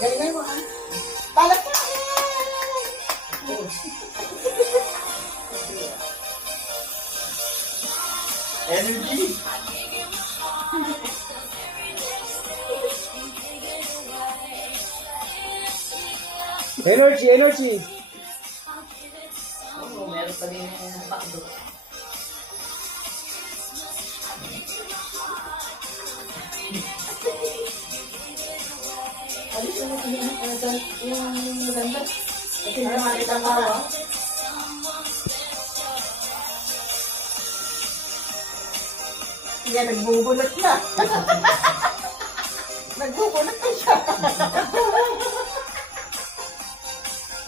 Ganyan mo, ha? Palakpakan! Energy! Energy, energy. Oo, meron pa din yung pakdo. Alis mo yung maganda. Kasi hindi makita ang araw. Kaya nagbubulot na. Nagbubulot na siya.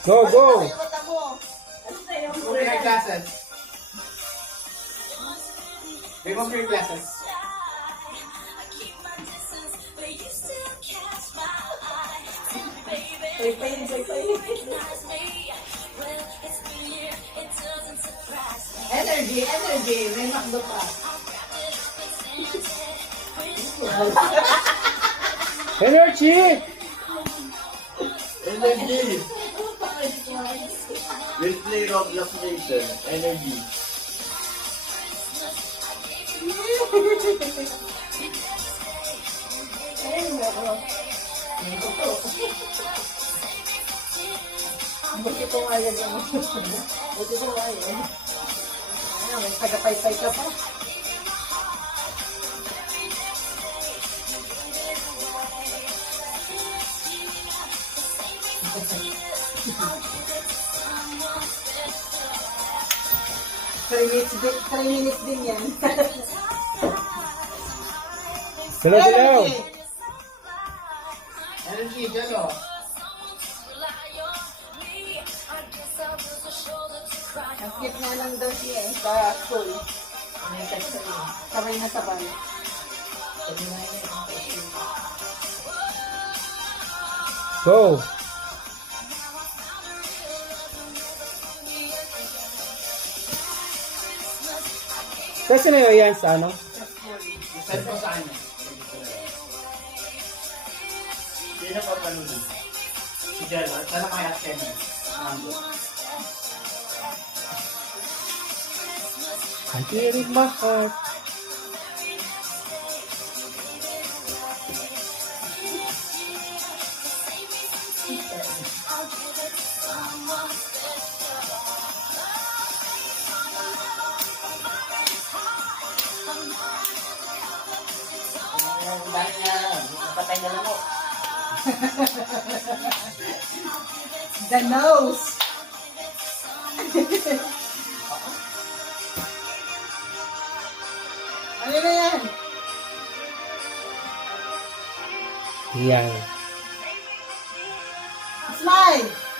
Go, go. Ano sa'yo, mata mo? Ano sa'yo? Open your glasses. Remove your glasses. Energy, energy. May makdo pa. Energy. Energy! Replay Roblox Nation. Energy. Ayun, meron. Buti ko nga yan. Buti ko nga yan. Ayun, may tagapay-pay ka pa. Three minutes din yan. Hello, hello. Energy, Jello. Ang cute nga lang daw siya sa school. May text sa sabay na sabay. Sabi nga yun Go. Kasi na yun yan sa ano? Send mo sa kanya. Sino pa panunin? Si Jello. Sana kaya Kevin. I feel it in my heart. dahil na napatay na lang ako. The nose. Ano na yan? Yan. Smile!